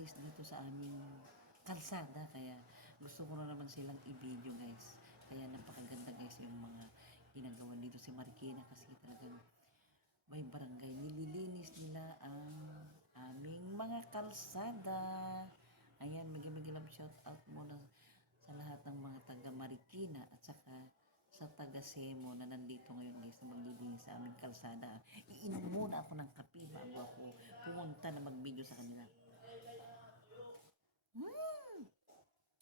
naglilinis dito sa aming kalsada. Kaya gusto ko na naman silang i-video guys. Kaya napakaganda guys yung mga ginagawa dito si Marikina kasi talagang may barangay. Nililinis nila ang aming mga kalsada. Ayan, mega love shout out muna sa lahat ng mga taga Marikina at saka sa taga Semo na nandito ngayon guys na maglilinis sa aming kalsada. Iinom muna ako ng kape bago ako pumunta na mag-video sa kanila.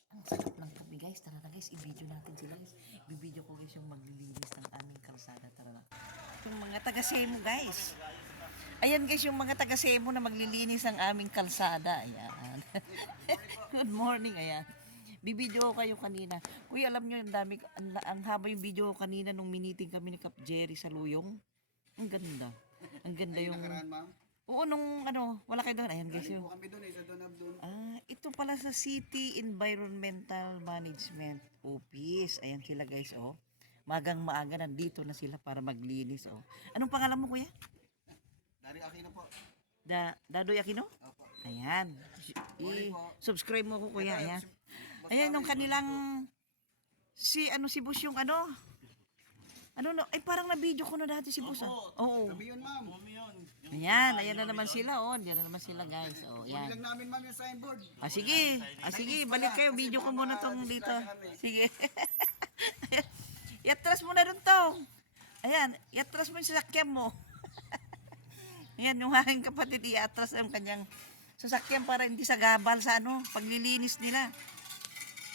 Ang sarap ng kape guys. Tara na guys, i-video natin sila guys. I-video ko guys yung maglilinis ng aming kalsada. Tara na. Yung mga taga Semo guys. Ayan guys, yung mga taga Semo na maglilinis ng aming kalsada. Ayan. Good morning, ayan. Bibidyo ko kayo kanina. Kuya, alam nyo, ang haba yung video ko kanina nung miniting kami ni Kap Jerry sa Luyong. Ang ganda. Ang ganda yung... Oo, nung wala kayo doon. Ayan guys yun. Kami doon, sa Donab doon. Ito pala sa City Environmental Management Office. Ayan sila guys, oh. Magang maaga nandito na sila para maglinis, oh. Anong pangalan mo, kuya? Dari Aquino po. Dadoy Aquino? Opo. Ayan. I-subscribe mo ko, kuya. Ayan. Ayan, yung kanilang si boss yung ay parang na-video ko na dati si boss. Oo. Kami yun, ma'am. Ayan na naman sila, oh. Diyan na naman sila, guys. Oh, ayan. Lang namin, ma'am, yung signboard. Sige, balik kayo. Video ko muna tong dito. Sige. Iatras mo na dun to. Ayan, iatras mo yung sasakyan mo. Ayan, yung aking kapatid, iatras yung kanyang sasakyan para hindi sa gabal sa paglilinis nila.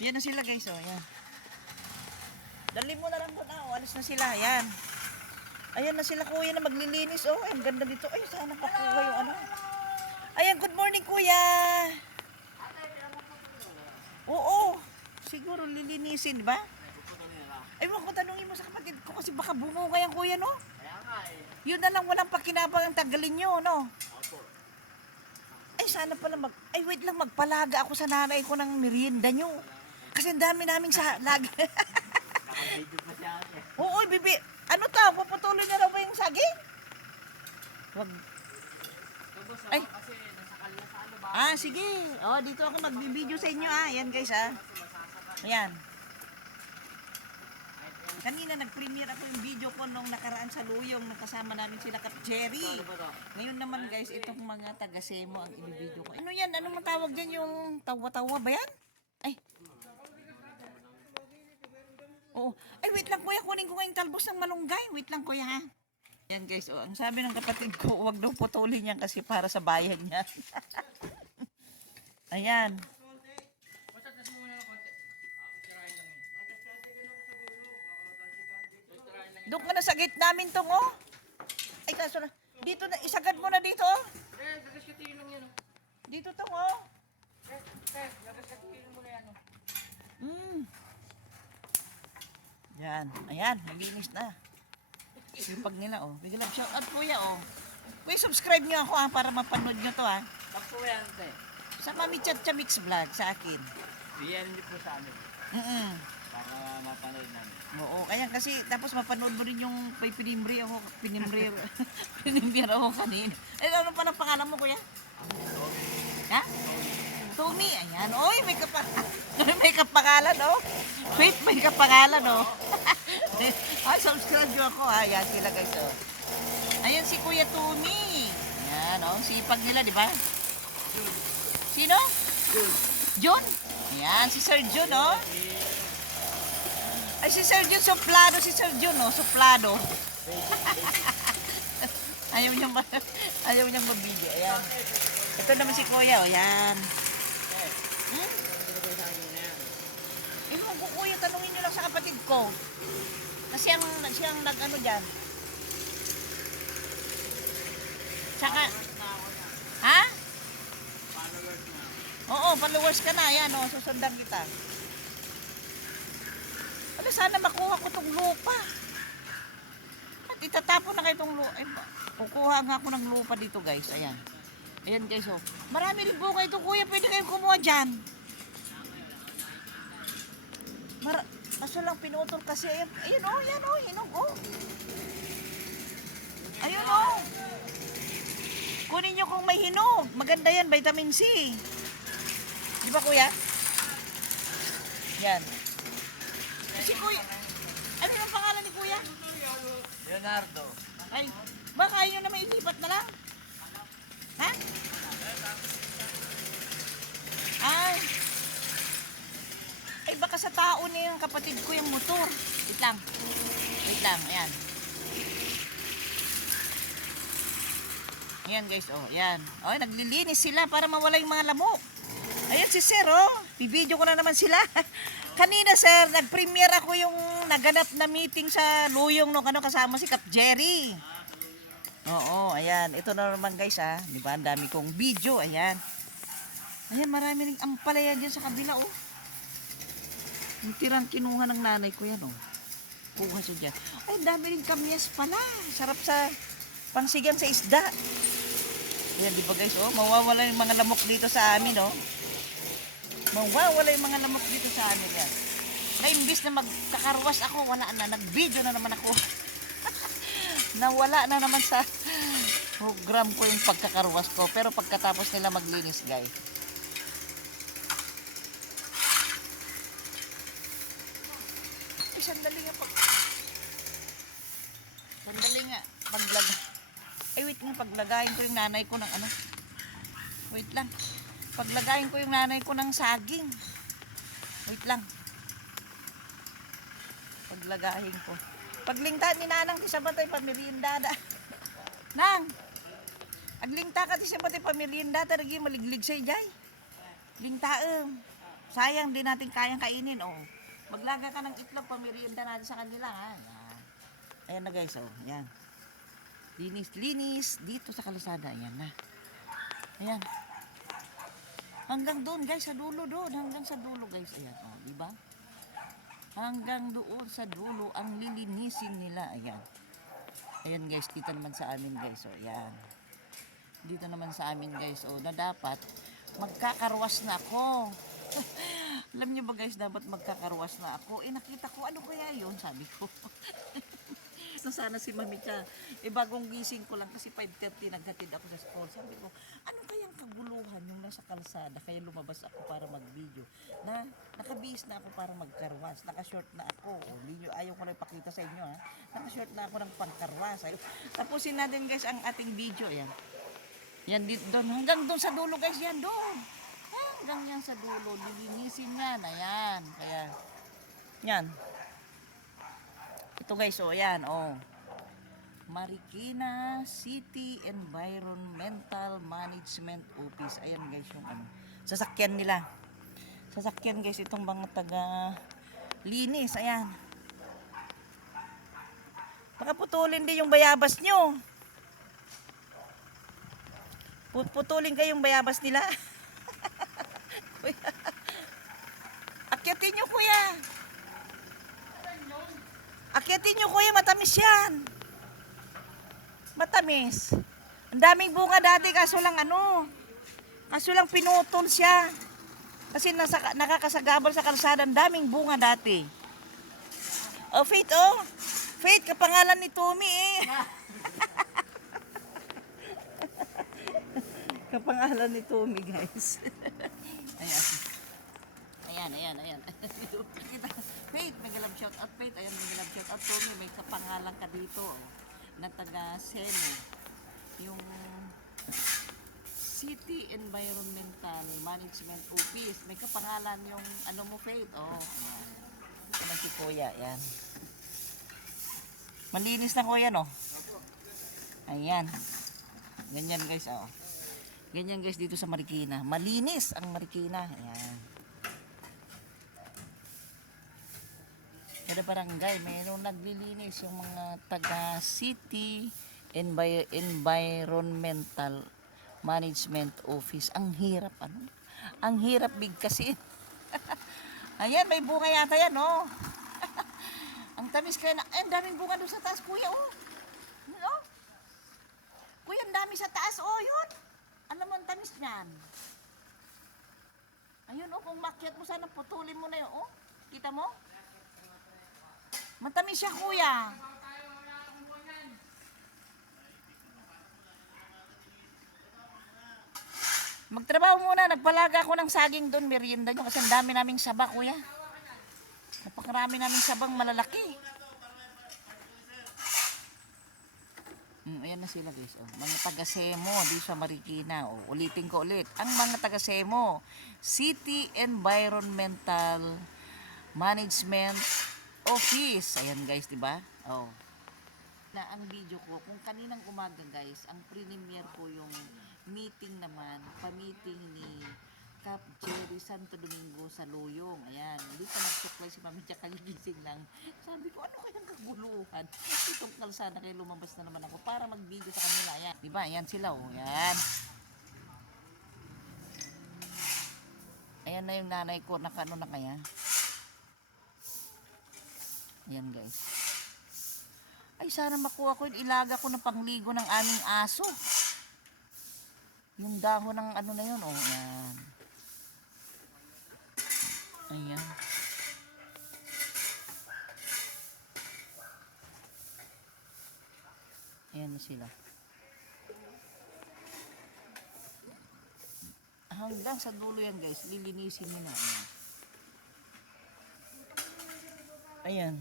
Yan na sila guys, oh, ayan. Dali mo na lang doon, alis na sila, ayan. Ayan na sila kuya na maglilinis, oh, ang ganda dito. Ay, sana pakuha yung Ayan, good morning kuya. Oo, siguro lilinisin, di ba? Ay, wag ko tanungin mo sa kapatid ko kasi baka bumunga yan kuya, no? Kaya nga eh. Yun na lang, walang pakinabang ang tagalin nyo, no? Ay, sana pala ay, wait lang, magpalaga ako sa nanay ko ng merienda nyo. Kasi ang dami naming lagi. Naka-video pa siya eh. Oo, bibi. Puputuloy na raw ba yung saging? Wag. Ay. Kasi nasa kalya sa ba? Sige. Oh, dito ako magbibideo sa inyo, Ayan, guys, Ayan. Kanina nag-premiere ako yung video ko nung nakaraan sa Luyong, nakasama namin sila Kap Jerry. Ngayon naman guys, itong mga taga-Semo ang ibibideo ko. Ano yan? Anong matawag dyan yung tawa-tawa ba yan? Ay. Oo. Ay, wait lang kuya, kunin ko ngayong talbos ng malunggay. Wait lang kuya ha. Yan guys, ang sabi ng kapatid ko, huwag daw putulin yan kasi para sa bayan niya. Ayan. Doon ka na sa gate namin tong, oh. Ay, kaso na. Dito na, isagad mo na dito, oh. Nagaskatiin lang yan. Dito tong, oh. Nagaskatiin mo na yan. Yan. Ayan, naglinis na. Sipag nila, oh. Biglang shout out, kuya, oh. Kuya, subscribe nyo ako, para mapanood nyo to, Tapos yan, te. Sa Mami Chacha Mix Vlog, sa akin. Bigyan niyo po sa amin. Para mapanood namin. Oo, kaya kasi, tapos mapanood mo rin yung pinimbre ako kanina. Ay, ano pa ng pangalan mo, kuya? Ha? Tommy, ayan. Oy, may kapangalan, oh. Wait, may kapangalan, oh. Ay, subscribe nyo ako, Ayan sila, guys, oh. Ayan si Kuya Tommy. Ayan, oh. Sipag nila, di ba? Sino? John. Ayan, si Sir John, oh. Ay, si Sir John, suplado si Sir John, oh. Suplado. ayaw niyang mabili. Ayan. Ito naman si Kuya, oh. Ayan. Ko kuya, tanungin niyo lang sa kapatid ko. Na siyang nag-ano dyan. Tsaka, ha? Oo, followers ka na. Ayan, oh, susundan kita. Ano, sana makuha ko tong lupa. At itatapon na kayo tong lupa. Ay, kukuha nga ako ng lupa dito, guys. Ayan. Ayan, guys, oh. Marami rin buka ito, kuya. Pwede kayong kumuha dyan. Kaso lang pinutol kasi. Ayun, oh, yan, oh, hinog, oh. Ayun, oh. Kunin nyo kung may hinog. Maganda yan, vitamin C. Di ba kuya? Yan. Si kuya. Ano ang pangalan ni kuya? Leonardo. Ay, baka yun na may ilipat na lang. Ha? Ay. Ay, baka sa tao na yung kapatid ko yung motor. Wait lang. Wait lang, ayan. Ayan guys, oh, ayan. Oh, naglilinis sila para mawala yung mga lamok. Ayan si Sir, oh. Bibidyo ko na naman sila. Kanina, Sir, nag-premiere ako yung naganap na meeting sa Luyong, no, kasama si Kap Jerry. Oo, ayan. Ito na naman guys, ah. Di ba? Ang dami kong video, ayan. Ayan, marami rin ampalaya dyan sa kabila, oh. Yung tirang kinuha ng nanay ko yan, oh. Kuha siya dyan. Ay, dami rin kamyas pala. Sarap sa pangsigang sa isda. Ayan, di ba guys, oh. Mawawala yung mga lamok dito sa amin, oh. Mawawala yung mga lamok dito sa amin, yan. Na imbis na magkakarwas ako, wala na. Nag-video na naman ako. Nawala na naman sa program ko yung pagkakarwas ko. Pero pagkatapos nila maglinis, guys. Sandali nga po. Sandali nga. Wait nga. Paglagayin ko yung nanay ko ng ano. Wait lang. Paglagayin ko yung nanay ko ng saging. Wait lang. Paglagayin ko. Paglingta ni nanang isa ba tayo pamilyendada. Nang. Aglingta ka ti siya ba tayo pamilyendada. Ragi maliglig sa'y jay. Lingtaem. Sayang din natin kayang kainin. Oh. Maglaga ka ng itlog, pamirienda natin sa kanila, ha? Ayan na guys, oh. Ayan. Linis dito sa kalsada. Ayan na. Ayan. Hanggang doon, guys, sa dulo doon. Hanggang sa dulo, guys. Ayan, oh. Diba? Hanggang doon sa dulo, ang lilinisin nila. Ayan. Ayan, guys. Dito naman sa amin, guys. Oh, ayan. Dito naman sa amin, guys. Oh, na dapat magkakarwas na ako. Alam niyo ba guys, dapat magkakarwas na ako. Nakita ko, ano kaya yun? Sabi ko. Na sana si Mami Cha. Bagong gising ko lang kasi 5:30 naghatid ako sa school. Sabi ko, ano kayang kaguluhan yung nasa kalsada? Kaya lumabas ako para mag-video. Nakabihis na ako para magkarwas. Naka-short na ako. Ayaw ko na ipakita sa inyo, ha. Naka-short na ako ng pangkarwas. Tapusin natin guys ang ating video. Yan. Yan dito doon. Hanggang doon sa dulo guys. Yan doon. Hanggang yan sa dulo, lilinisin yan, ayan, kaya, yan, ito guys, oh, ayan, oh, Marikina City Environmental Management Office, ayan guys, yung ano, sasakyan nila, guys, itong mga taga linis, ayan, baka putulin din yung bayabas nyo, putulin kayong bayabas nila. Akyatin nyo kuya. Akyatin nyo kuya, matamis yan. Matamis. Ang daming bunga dati kaso lang pinutol siya. Kasi nakakasagabal sa kalsada, ang daming bunga dati. Oh Faith, oh. Faith, kapangalan ni Tommy eh. Kapangalan ni Tommy guys. Ayan. Faith, may galab shout out. Faith, ayan, may galab shout out. Tommy, may kapangalan ka dito. Na taga Seno. Yung City Environmental Management Office. May kapangalan yung ano mo, Faith. Oh, ayan. Ito na si Kuya, ayan. Malinis na Kuya, no? Ayan. Ganyan guys, oh. Ganyan guys dito sa Marikina. Malinis ang Marikina. Ayan. Kada barangay, mayroong naglilinis yung mga taga City Environmental Management Office. Ang hirap, ano? Ang hirap bigkasin. Ayan, may bunga yata yan, oh. Ang tamis kaya na. Ay, ang daming bunga doon sa taas, Kuya, oh. No? Kuya, ang dami sa taas, oh, yun. Alam mo ang tamis niyan. Ayun, oh, kung makyat mo sana, putulin mo na yun, oh. Kita mo? Matamis siya, Kuya. Magtrabaho muna, nagpalaga ako ng saging doon, merienda nyo kasi ang dami naming saba, kuya. Napakarami naming sabang malalaki. Ayan na sila guys. Oh, mga taga-Semo di sa Marikina. Oh, ulitin ko ulit. Ang mga taga-Semo, City Environmental Management Office. Ayan guys, di ba? Oh. Na ang video ko, kung kaninang umaga guys, ang premiere ko yung meeting naman, pa-meeting ni Cap Jerry Santo Domingo sa Luyong. Ayan, hindi pa nagsuklay si Mami Jack, kaligising lang. Sabi ko, ano kayang kaguluhan? Itong kalsada kayo, lumabas na naman ako para mag-video sa kanila. Ayan, diba? Ayan sila, oh. Ayan. Ayan na yung nanay ko, nakano na kaya. Ayan guys. Ay, sana makuha ko yung ilaga ko ng pangligo ng aming aso. Yung dahon ng ano na yun, oh. Ayan. Ayan. Ayan na sila. Hanggang sa dulo yan guys, lilinisin nyo na. Ayan.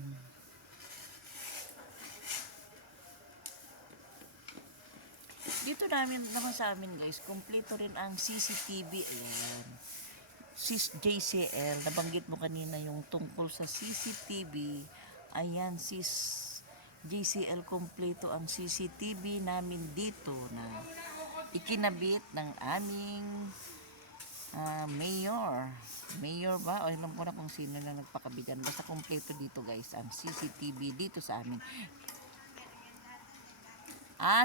Dito namin naman sa amin guys, kompleto rin ang CCTV. Ayan. Sis JCL, nabanggit mo kanina yung tungkol sa CCTV. Ayan, sis JCL, kompleto ang CCTV namin dito na ikinabit ng aming mayor. Mayor ba? O alam ko na kung sino na nagpakabit yan. Basta kompleto dito guys, ang CCTV dito sa amin.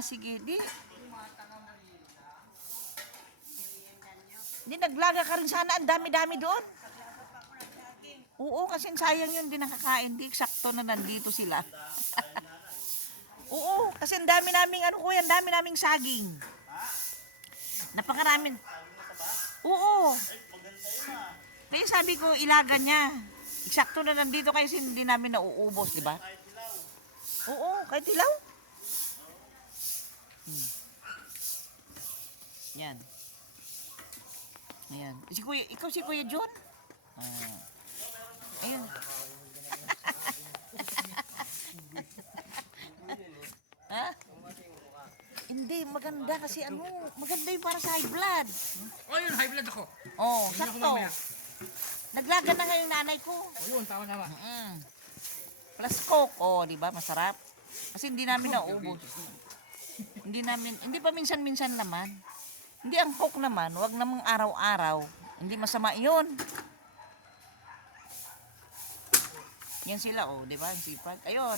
Sige, di. Di, naglaga ka rin sana. Ang dami-dami doon. Oo, kasi sayang yun, di nakakain. Di, eksakto na nandito sila. Oo, kasi ang dami naming, ano kuya, ang dami naming saging. Napakaraming. Oo. Kaya sabi ko, ilaga niya. Eksakto na nandito kayo, hindi namin nauubos, di ba? Oo, kahit ilaw. Yan. Ayan. Si Kuya, ikaw si Kuya John? Ayan. Ha? Hindi, maganda kasi ano, maganda yung para sa high blood. Oh, yun, high blood ako. Oh, Hindi ako sakto. mamaya. Naglaga na nga yung nanay ko. Oh, yun, tama. Plus Coke, oh, di ba? Masarap. Kasi hindi namin naubos. Hindi pa minsan-minsan naman. Hindi ang Coke naman, wag namang araw-araw. Hindi masama 'yun. Yan sila, oh, di ba? Ang sipag. Ayun.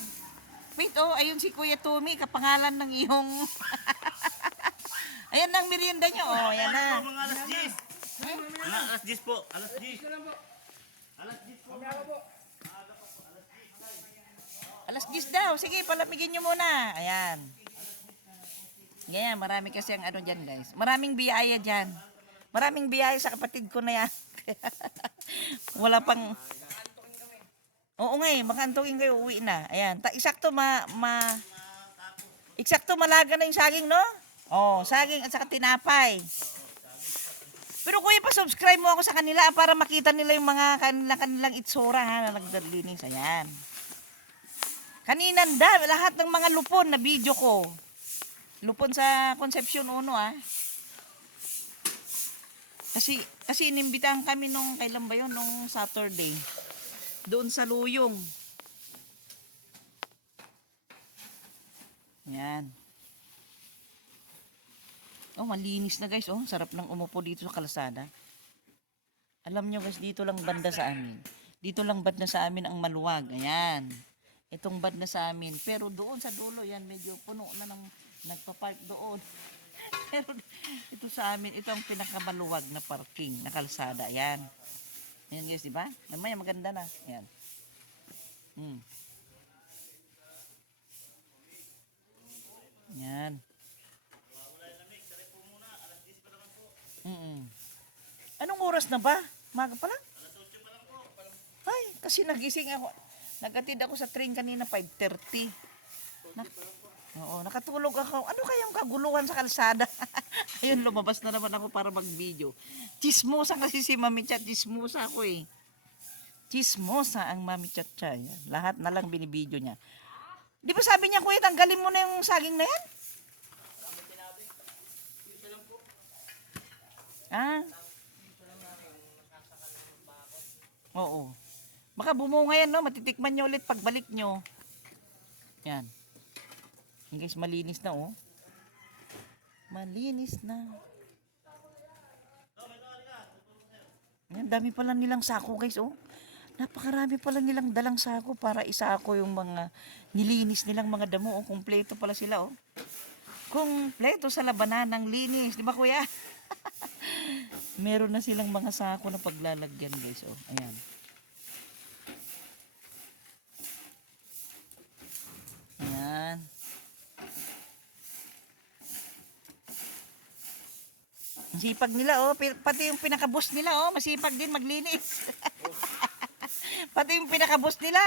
Wait, oh, ayun si Kuya Tumi, kapangalan ng iyong... Ayan ang merienda nyo, oh, ayan na. Mga alas 10. Alas 10 po. Alas 10. Alas 10 po. Alas 10 daw. Sige, palamigin nyo muna. Ayan. Ganyan, marami kasi ang ano dyan, guys. Maraming biyaya dyan. Maraming biyaya sa kapatid ko na yan. Wala pang... Oo nga eh, makantungin kayo, uwi na. Ayan, eksakto eksakto malaga na yung saging, no? Oh, saging at saka tinapay. Pero kuya, pa-subscribe mo ako sa kanila para makita nila yung mga kanilang itsura ha, na nagdalinis. Ayan. Kaninang lahat ng mga lupon na video ko. Lupon sa Concepcion 1 ah. Kasi inimbitahan kami nung kailan ba yun, nung Saturday. Doon sa Luyong. Yan. Oh, malinis na guys. Oh, sarap ng umupo dito sa kalsada. Alam nyo guys, dito lang banda sa amin. Dito lang banda sa amin ang maluwag. Ayan. Itong banda sa amin. Pero doon sa dulo, yan, medyo puno na ng nagpa-park doon. Pero ito sa amin, ito ang pinakamaluwag na parking, na kalsada. Ayan. Ayan guys, di ba? Mamaya maganda na. Ayan. Ayan. Anong oras na ba? Maga pa lang? Ay, kasi nagising ako. Nagatid ako sa train kanina 5:30. Oo, nakatulog ako. Ano kayang kaguluhan sa kalsada? Ayun, lumabas na naman ako para mag-video. Chismosa kasi si Mami Chat. Chismosa ako eh. Chismosa ang Mami Chat siya. Yan. Lahat na lang binibideo niya. Di ba sabi niya, kuya, tanggalin mo na yung saging na yan? Ah? Oo. Baka bumunga yan, no? Matitikman nyo ulit pagbalik nyo. Yan. Yan guys, malinis na, oh. Malinis na. Yan, dami pala nilang sako, guys, oh. Napakarami pala nilang dalang sako para isako yung mga nilinis nilang mga damo, oh. Kumpleto pala sila, oh. Kumpleto sa labanan ng linis. Di ba, kuya? Meron na silang mga sako na paglalagyan, guys, oh. Ayan. Ayan. Ang sipag nila, oh. Pati yung pinakabus nila, oh. Masipag din maglinis. Pati yung pinakabus nila.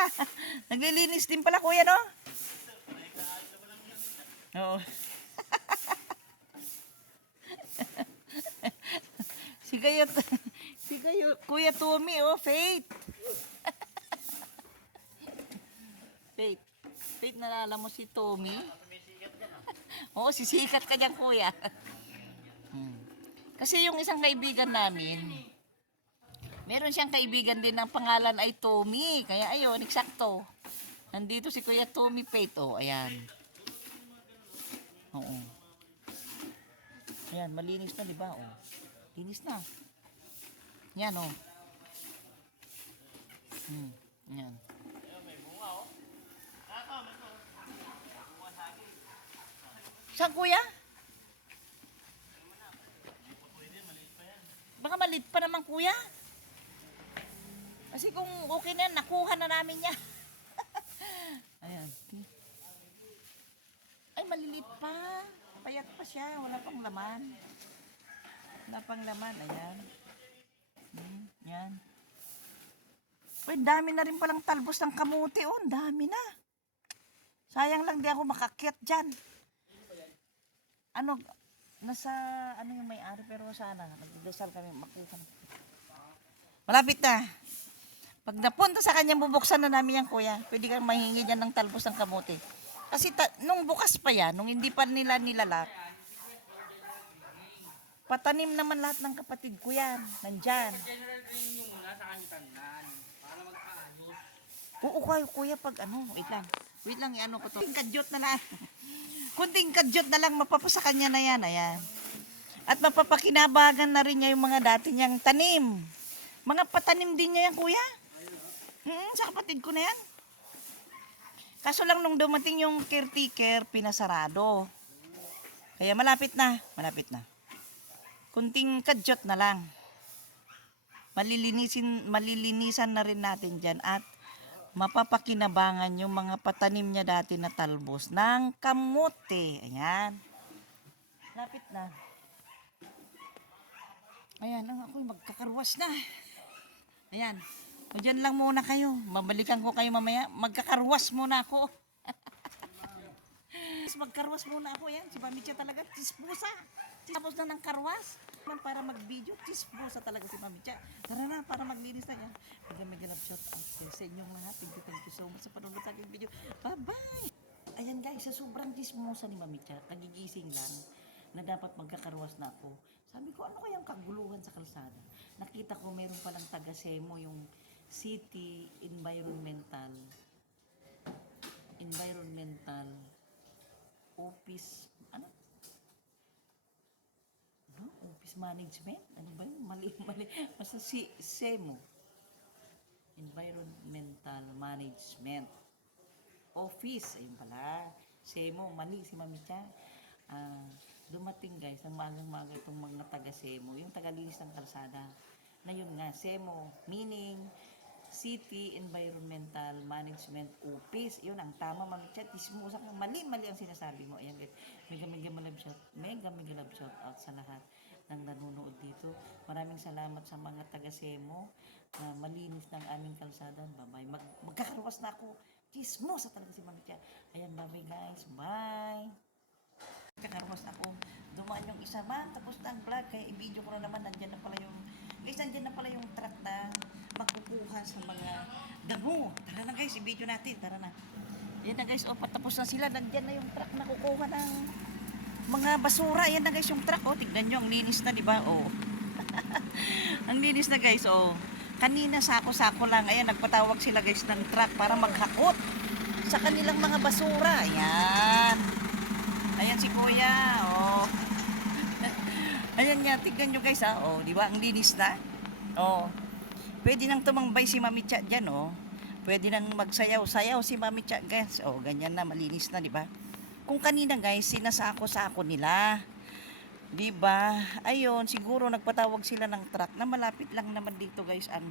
Naglilinis din pala, kuya, no? Oo. Si Kuya Tommy, oh, Faith. Faith, nalala mo si Tommy? Oo, sisikat ka dyan, kuya. Kasi yung isang kaibigan namin, meron siyang kaibigan din ng pangalan ay Tommy. Kaya ayun, eksakto. Nandito si Kuya Tommy Faith, oh, ayan. Oo. Ayan, malinis na, di ba? Oh. Linis na. Yan, oh. Yan. Saan, kuya? Baka maliit pa naman, kuya. Kasi kung okay na yan, nakuha na namin yan. Ayan. Ay, maliliit pa. Payat pa siya. Wala pang laman. Wala pang laman. Ayan. Yan. Uy, dami na rin palang talbos ng kamuti. Oh, dami na. Sayang lang di ako makakyat dyan. Ano, ano yung may-ari, pero sana, nagdasal kami, makuha na. Malapit na. Pag napunta sa kanya, bubuksan na namin yan, kuya. Pwede kang mahingi dyan ng talbos ng kamuti. Kasi nung bukas pa yan, nung hindi pa nila nilalak, patanim naman lahat ng kapatid ko yan. Nandyan. General training nyo muna sa kanitanan para mag-aayos. Oo, kuya, pag ano, wait lang, i-ano ko to. Kunting kadyot na lang. Kunting kadyot na lang, mapapasa kanya na yan, ayan. At mapapakinabagan na rin niya yung mga dati niyang tanim. Mga patanim din niya yan, kuya. Sa kapatid ko na yan. Kaso lang nung dumating yung caretaker, pinasarado. Kaya malapit na. Kunting kadyot na lang. Malilinisan na rin natin dyan at mapapakinabangan yung mga patanim niya dati na talbos ng kamote. Ayan. Lapit na. Ayan, ako'y magkakarwas na. Ayan. O dyan lang muna kayo. Mabalikan ko kayo mamaya. Magkakarwas muna ako. Magkarwas muna ako. Yan. Si Mami Cha talaga. Chismosa. Tapos na ng karwas. Para mag-video. Chismosa talaga si Mami Cha. Tara na. Para maglinis na yan. Mega love shout out sa inyong lahat. Thank you so much sa panonood sa aking video. Bye-bye. Ayan guys. Sa sobrang chismosa ni Mami Cha. Nagigising lang na dapat magkakarwas na ako. Sabi ko, ano kayang kaguluhan sa kalsada? Nakita ko meron palang taga-SEMO yung City Environmental Office, ano? Office Management? Ano ba yun? Mali. Basta SEMO. Environmental Management Office. Ayun pala. SEMO. Mali si Mami Cha. Dumating guys, ang magang-maga itong mga taga-SEMO, yung tagalinis ng kalsada. Na yun nga, SEMO, meaning City Environmental Management Office. Yun ang tama, Mami Cha. Tismusak, mali ang sinasabi mo. Ayan guys, mega love shout out sa lahat ng nanonood dito. Maraming salamat sa mga taga-SEMO na malinis ng aming kalsada. Bye-bye. Magkakarwas na ako. Chismosa talaga si Mami Cha. Ayan, bye guys. Bye. Kakarwas ako. Dumaan yung isa man. Tapos na ang vlog. Kaya i-video ko na naman. Nandyan na pala yung... Guys, nandyan na pala yung truck na magkukuha sa mga damo. Tara na guys, i-video natin. Tara na. Ayan na guys. O, patapos na sila. Nandyan na yung truck na kukuha ng mga basura. Ayan na guys yung truck. O, tignan nyo. Ang linis na, di ba? O. Ang linis na guys. O. Kanina sako-sako lang. Ayan, nagpatawag sila guys ng truck para maghakot sa kanilang mga basura. Ayan. Ayan si Kuya. Oh. Ayan niya, tignan nyo guys ha. Oh, di ba? Ang linis na. Oh. Pwede nang tumambay si Mami Cha dyan, oh. Pwede nang magsayaw-sayaw si Mami Cha guys. Oh, ganyan na, malinis na, di ba? Kung kanina guys, sinasako-sako nila. Diba? Ayun, siguro nagpatawag sila ng truck na malapit lang naman dito guys ang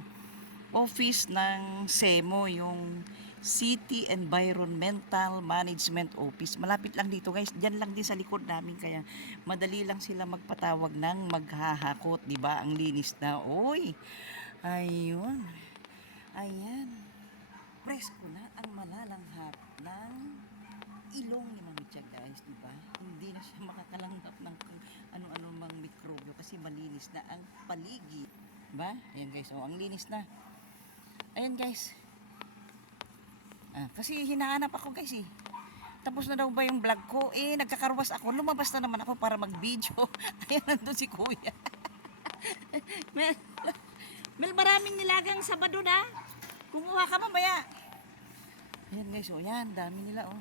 office ng SEMO, yung City Environmental Management Office. Malapit lang dito guys, diyan lang din sa likod namin kaya madali lang sila magpatawag ng maghahakot, diba? Ang linis na. Oy! Ayun. Ayan. Presko na ang malalanghap ng ilong ni Mami Cha guys, diba? Hindi na siya makakalanghap ng ano-ano mang mikrobyo kasi malinis na ang paligid. Diba? Ayan guys, oh, ang linis na. Ayan guys. Kasi hinahanap ako guys eh. Tapos na daw ba yung vlog ko? Eh, nagkakarwas ako. Lumabas na naman ako para mag-video. Ayan, nandun si Kuya. Mel, maraming nilagang Sabado na. Kumuha ka mamaya. Ayan guys, oh, yan. Dami nila, oh.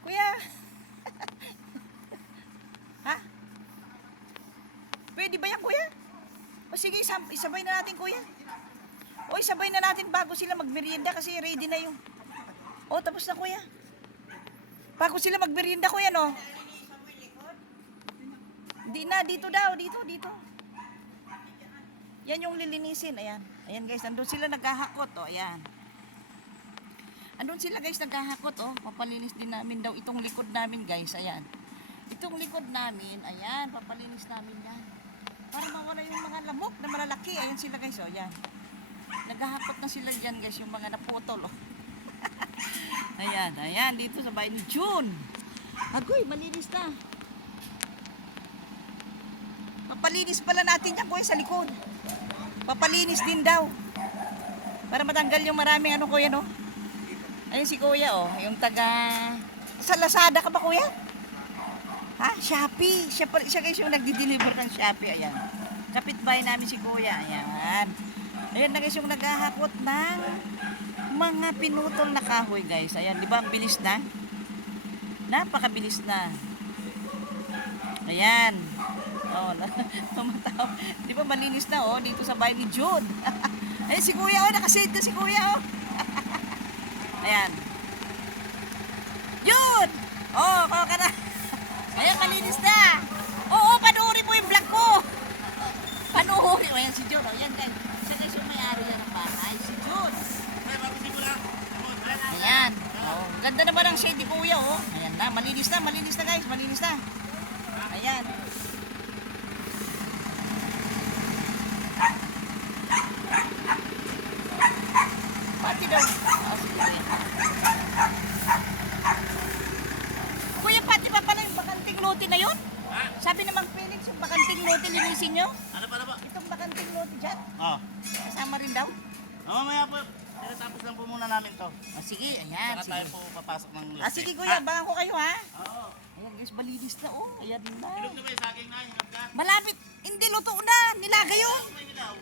Kuya! Ha? Pwede ba yan, Kuya? O sige, isabay na natin, Kuya. O isabay na natin bago sila magmerienda kasi ready na yung... O, tapos na, Kuya. Bago sila magmerienda, Kuya, no? Di na, dito daw, dito. Yan yung lilinisin, ayan. Ayan guys, nandun sila naghahakot, o, ayan. Andun sila guys naghahakot, oh. Papalinis din namin daw itong likod namin guys, ayan. Itong likod namin, ayan, papalinis namin yan. Para mawala yung mga lamok na malalaki. Ayan sila guys, oh, ayan. Naghahakot na sila dyan guys, yung mga naputol, oh. Ayan, dito sa bahay ni June. Agoy, malinis na. Papalinis pala natin yan, Kuya, sa likod. Papalinis din daw. Para matanggal yung maraming ano, Kuya, no? Ayun si Kuya, oh. Yung taga... Sa Lazada ka ba, Kuya? Ha? Shopee. Siya guys yung nagdi-deliver ng Shopee. Ayan. Kapitbahay namin si Kuya. Ayan. Ayan na guys yung naghahakot ng mga pinutol na kahoy, guys. Ayan. Di ba? Ang bilis na? Napakabilis na. Ayan. Oh, tumataw. Di ba malinis na, oh. Dito sa bahay ni Jude. Ayan si Kuya, oh. Nakasave na si Kuya, oh. Ayan. Yun! Oh, kawa ka na. Ayan, malinis na. Oo, panuuri mo yung vlog ko. Panuuri. Ayan si Jun. Ayan guys. Siya guys yung may-ari yan ng bahay. Si Jun. Ayan. Oh, ganda naman ang shade ni Kuya, oh. Ayan na, malinis na guys. Malinis na. Ayan. Pati daw. Oh, sige. Kuya, pati ba pala yung bakanting lote na yun? Ha? Sabi naman Felix, yung bakanting lote linisin nyo? Ano pa? Itong bakanting lote dyan? Oh. Kasama rin daw? Mamaya po. Tinatapos lang po muna namin to. Sige, ayan. Saka tayo Sige. po papasok ng lote. Sige kuya, abangan ko kayo ha. Oo. Ayan guys, malinis na oh. Ayan na. Ilog na ba yung saging na? Ilog ka? Malapit, hindi luto na. Nilaga yun. May nilaw.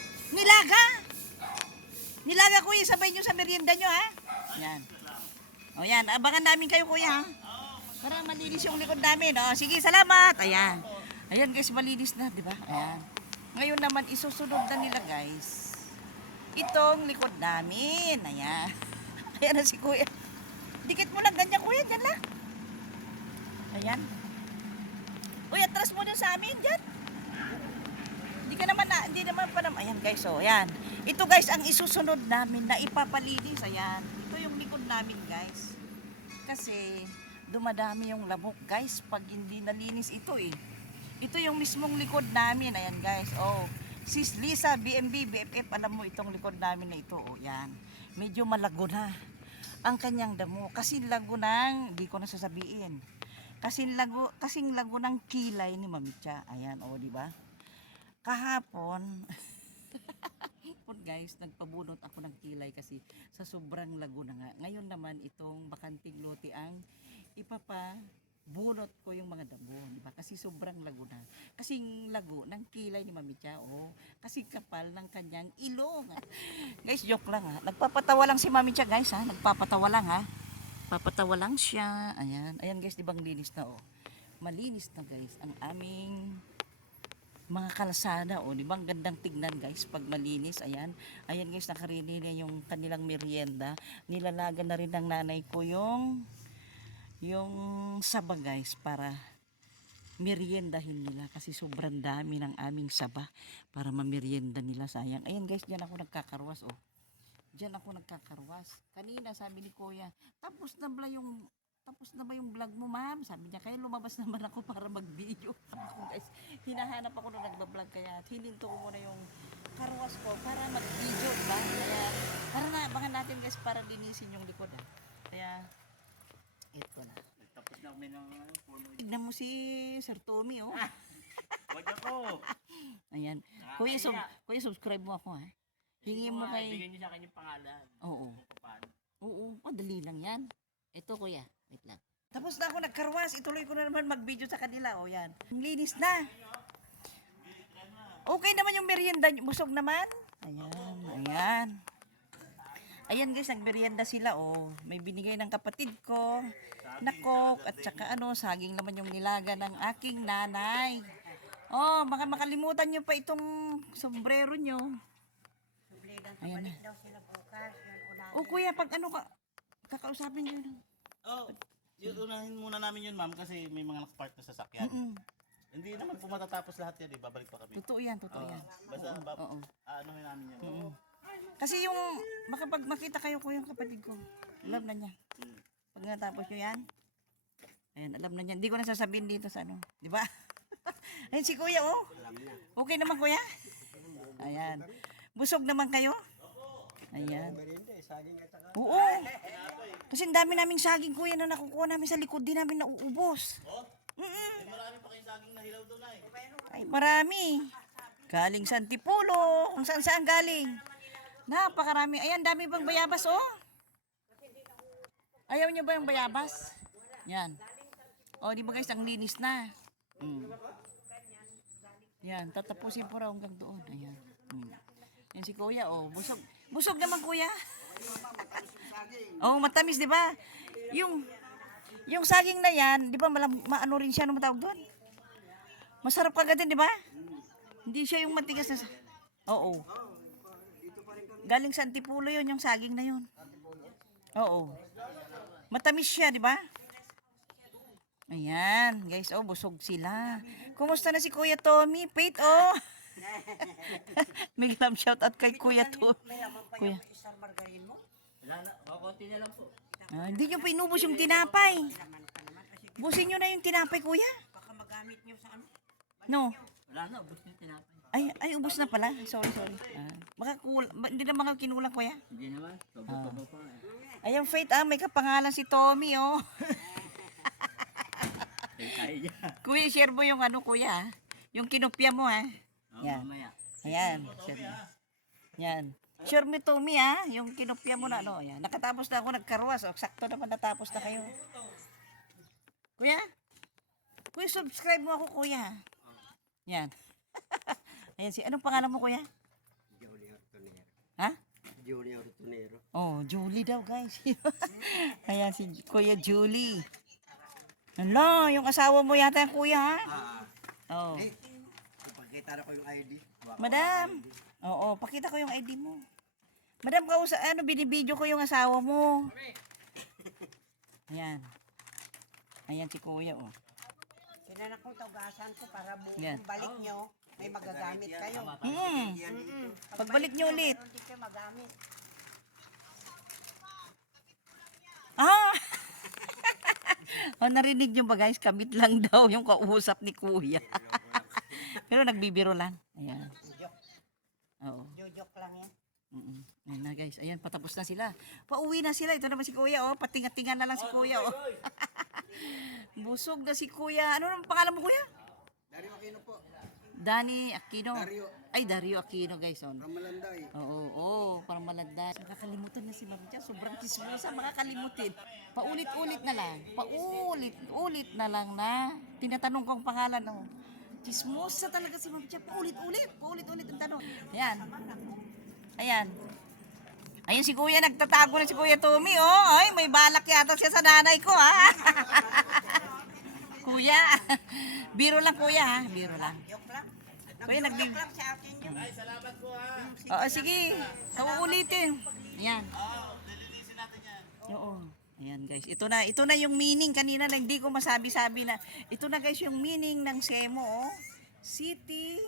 Nilaga kuya, sabay nyo sa merienda nyo ha. Ayan. O yan, abangan namin kayo kuya ha. Para malinis yung likod namin. O, sige, salamat. Ayan. Ayan guys, malinis na, di ba? Ayan. Ngayon naman, isusunod na nila guys. Itong likod namin. Ayan. Ayan na si kuya. Dikit mo lang ganyan kuya, dyan lang. Ayan. Uy, atras mo dyan sa amin, dyan. Hindi naman pa naman. Ayan guys, so, ayan. Ito guys, ang isusunod namin na ipapalinis. Ayan. Ito yung likod namin guys. Kasi, dumadami yung lamok guys pag hindi nalinis ito eh. Ito yung mismong likod namin. Ayan guys, oh. Sis Lisa, BMB, BFF, alam mo itong likod namin na ito. Oh, yan. Medyo malago na. ang kanyang damo. Kasi lago ng, di ko na sasabihin. Kasing lago ng kilay ni Mamitya. Ayan, o, di ba? Kahapon, guys, nagpabunot ako ng kilay kasi sa sobrang lago na nga. Ngayon naman, itong bakanting lote ang ipapabunot ko yung mga damo, di ba? Kasi sobrang lago na. Kasing lago ng kilay ni Mamitya, o. Kasi kapal ng kanyang ilong. Guys, joke lang ha. Nagpapatawa lang si Mamitya, guys ha. Nagpapatawa lang ha. Papatawa lang siya. Ayan. Ayan guys, di bang linis na oh. Malinis na guys ang aming mga kalsada oh. Di ba ang gandang tignan guys pag malinis. Ayan. Ayan guys, nakarini na yung kanilang merienda. Nilalagan na rin ng nanay ko yung saba guys para meriendahin nila kasi sobrang dami ng aming saba para mamerienda nila, sayang. Ayan guys, diyan ako nagkakarwas oh. Diyan ako nagkakarwas. Kanina sabi ni Kuya, tapos na ba yung vlog mo, ma'am? Sabi niya, kaya lumabas naman ako para mag-video. Ako guys, hinahanap ako na nagbablog kaya hininto ko muna yung karwas ko para mag-video, diba? Kaya, tara na, abangan natin guys para linisin yung likod ah. Kaya, ito na. Tapos na kami ng puno. Tignan mo si Sir Tommy oh. Wag ako. Ayan. Kuya, subscribe mo ako ha. Hingi mo kay... Bigyan niyo sa akin yung pangalan. Oo. Kung paano. Oo, madali lang yan. Ito kuya, wait lang. Tapos na ako nagkarwas, ituloy ko na naman mag-video sa kanila. O yan. Linis na. Okay naman yung merienda, busog naman. Ayan, ayan. Ayan guys, nagmerienda sila oh. May binigay ng kapatid ko na coke at saka saging naman yung nilaga ng aking nanay. Oh, baka makalimutan nyo pa itong sombrero nyo. Ayan na. Oh kuya, pag kakausapin nyo. Oh, unahin muna namin yun ma'am kasi may mga nakapark na sasakyan. Hindi naman po matatapos lahat yan, babalik pa kami. Totoo yan, totoo yan. Basta Oo. aanohin namin yun. Kasi yung makapag makita kayo ko yung kapatid ko, alam na niya. Pag natapos nyo yan, ayan, alam na niya. Hindi ko na sasabihin dito sa di ba? Ayun si kuya oh. Okay naman kuya? Ayan. Busog naman kayo? Ayan. Oo. Kasi ang dami naming saging kuya na nakukuha namin sa likod, di namin nauubos. Marami pa kayong saging na hilaw doon ay. Ay, marami. Galing sa Antipolo, kung saan saan galing. Napakarami. Ayan, dami bang bayabas oh. Ayaw niyo ba yung bayabas? Yan. Oh, di ba guys, ang linis na. Yan, tatapusin po raw hanggang doon. Ayan. Yan si kuya, oh, busog. Busog naman kuya. Oh, matamis, di ba? Yung saging na yan, di ba maano rin siya, ano matawag doon? Masarap kagad din, di ba? Hindi siya yung matigas na Oo. Galing sa Antipolo yun, yung saging na yun. Oo. Matamis siya, di ba? Ayan, guys, oh, busog sila. Kumusta na si Kuya Tommy? Pate, oh. May lam shout out kay Kuya Tommy. Kuya. Wala na, konti na lang po. Hindi nyo pa inubos yung tinapay. Busin nyo na yung tinapay, Kuya. Baka magamit nyo sa ano? No. Wala na, ubos na yung tinapay. Ay, ubos na pala. Sorry. Hindi na mga kinulang, Kuya. Hindi naman, sobo-sobo pa eh. Ayun, Faith, may kapangalan si Tommy, oh. Kaya niya. Kuya, share mo yung Kuya. Yung kinopya mo, ha. Yan. Mamaya. Ayan. Yan. Sure me Tommy yung kinopya mo na ayan. Nakatapos na ako nagkarwas. Sakto naman natapos na kayo. Kuya? Kuya, subscribe mo ako, Kuya. Yan. Ayan anong pangalan mo, Kuya? Junior Tonero. Ha? Junior Tonero. Oh, Julie daw, guys. Ayan si Kuya Julie. Hala, yung asawa mo yata yung Kuya, ha? Oh. Pakita na ko yung ID. Madam. Oo, pakita ko yung ID mo. Madam, binibideo ko yung asawa mo. Ayan. Ayan si Kuya, oh. Kailangan kong taugasan ko para Yan. balik nyo, may magagamit kayo. Pagbalik nyo ulit. Pero hindi kayo magamit. Ah! Narinig nyo ba guys? Kamit lang daw yung kausap ni Kuya. Pero nagbibiro lang. Ayan. Joke. Oo. Joke lang yan. Ayan na guys, ayan patapos na sila. Pauwi na sila. Ito naman si Kuya oh, patinga-tinga na lang si Kuya oh. Busog na si Kuya. Ano naman pangalan mo Kuya? Dario Aquino po. Dani Aquino. Dario. Ay, Dario Aquino guys. Oh. Ramalanday. Oo, parang malanda. Makakalimutan na si Ma'am Tia. Sobrang kismosa, makakalimutin. Paulit-ulit na lang. Paulit-ulit na lang na. Tinatanong ko ang pangalan. Oh. Kismosa talaga si Ma'am Tia. Paulit-ulit ang tanong. Ayan. Ayan. Ayun si Kuya, nagtatago na si Kuya Tommy. Oh. Ay, may balak yata siya sa nanay ko ha. Kuya. Biro lang Kuya ha. Biro lang. Joke lang. Kuya, Nag-joke lang sa akin yun. Ay, salamat po ha. Oo, sige. Uulitin. Ayan. Lilinisin natin yan. Oo. Ayan guys. Ito na yung meaning kanina na hindi ko masabi-sabi na. Ito na guys yung meaning ng SEMO. Oh. City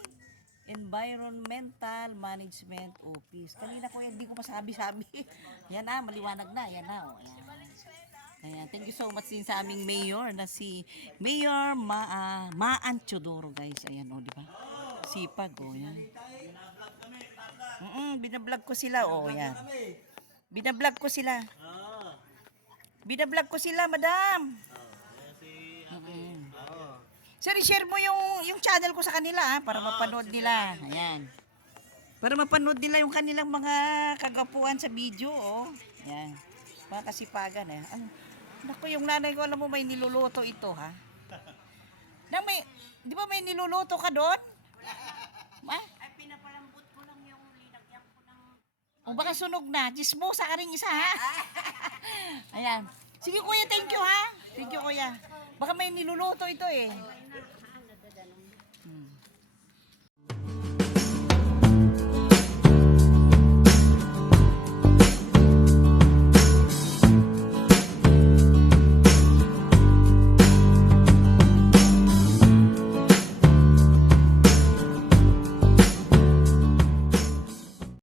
Environmental Management Office. Kanina ko hindi ko masabi-sabi. Yan na, maliwanag na. Yan na. Oh. Ayan. Ayan. Thank you so much din sa aming mayor na si Mayor Maan Chodoro guys. Ayan o, di ba? Sipag o. Yan. Binablog ko sila o. Yan. Binablog ko sila. Binablog ko sila, madam. Sir, share mo yung channel ko sa kanila ha, para mapanood nila. Ayan. Para mapanood nila yung kanilang mga kagapuan sa video. Oh. Ayan. Mga kasipagan eh. Naku, yung nanay ko, alam mo may niluluto ito ha. Di ba may niluluto ka doon? Ma? Ay, pinapalambot ko lang yung linagyan ko ng... O baka sunog na. Chismosa ka rin isa ha. Ayan. Sige kuya, thank you ha. Thank you kuya. Baka may niluluto ito eh.